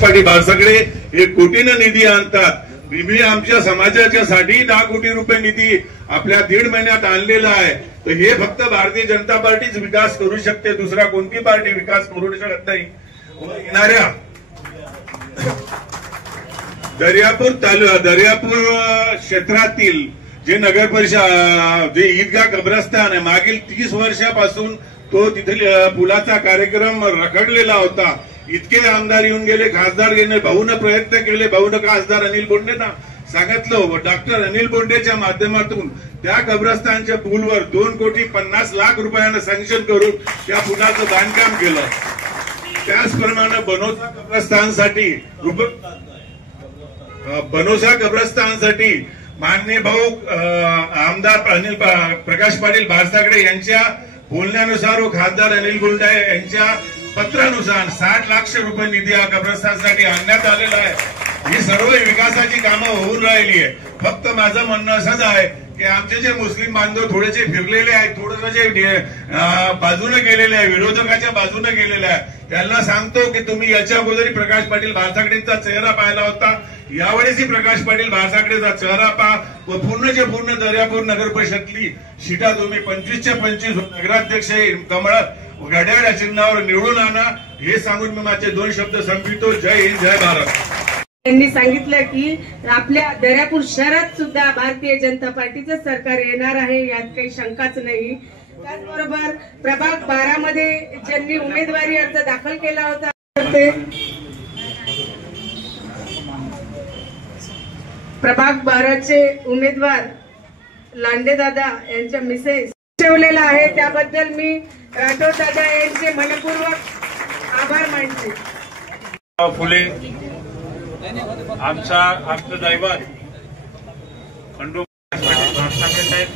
पाटील भानसगडे हे कोटीनं निधी आणतात। मी आमच्या समाजाच्या साठी 10 कोटी रुपये निधी आपल्या 1.5 महिन्यात आणलेला आहे। तर हे फक्त भारतीय जनता पार्टीच विकास करू शकते, दुसरा कोणती पार्टी विकास करू शकत नाही। येणाऱ्या दर्यापूर क्षेत्रातील जे नगर परिषद जे ईदगाह कब्रस्तान आहे, मागील 30 वर्षापासून तो तिथील पुलाचा कार्यक्रम रखडलेला होता। इतके आमदार येऊन गेले, खासदार गेले, भाऊनं प्रयत्न केले, भाऊनं खासदार अनिल बोंडेंना सांगितलं, डॉक्टर अनिल बोंडेच्या माध्यमातून त्या कब्रस्तानच्या पूलवर 2,50,00,000 रुपयांना सँक्शन करून त्या पुलाचं बांधकाम केलं। त्याचप्रमाणे बनोसा कब्रस्तानसाठी माननीय भाऊ आमदार प्रकाश पाटील भानसगडे यांच्या बोलण्यानुसार व खासदार अनिल बोंडे यांच्या पत्रानुसार 60 लाख रुपये निधी या कब्रस्तानसाठी आणण्यात आलेला आहे। ही सर्व विकासाची कामं होऊन राहिली आहे। फक्त माझं म्हणणं असंच आहे की आमचे जे मुस्लिम बांधव थोडेसे फिरलेले आहेत, थोडेसे बाजूने गेलेले आहे, विरोधकाच्या बाजूने गेलेले आहे, त्यांना सांगतो की तुम्ही याच्या अगोदर प्रकाश पाटील भानसगडेंचा चेहरा पाहिला होता, यावेळेसही प्रकाश पाटील भानसगडेचा चेहरा पहा व पूर्णच्या पूर्ण दर्यापूर नगर परिषदेतली सीटा तुम्ही 25च्या 25 नगराध्यक्ष कमळात घड्याळ या चिन्हावर निवडून आणा। हे सांगून मी माझे 2 शब्द संपवितो। जय हिंद, जय भारत। त्यांनी सांगितलं की आपल्या दर्यापूर शहरात सुद्धा भारतीय जनता पार्टीचं सरकार येणार आहे, यात काही शंकाच नाही। त्याचबरोबर प्रभाग 12 मध्ये ज्यांनी उमेदवारी अर्ज दाखल केला होता प्रभाग 12चे उमेदवार लांडे दादा यांच्या मिसेस ठेवलेला आहे, त्याबद्दल मी राठोड दादा यांचे मनपूर्वक आभार मानते। फुले आमचं दैवत खंडू साहेब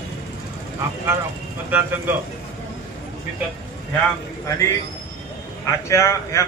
आपला मतदारसंघ ह्या आणि आजच्या ह्या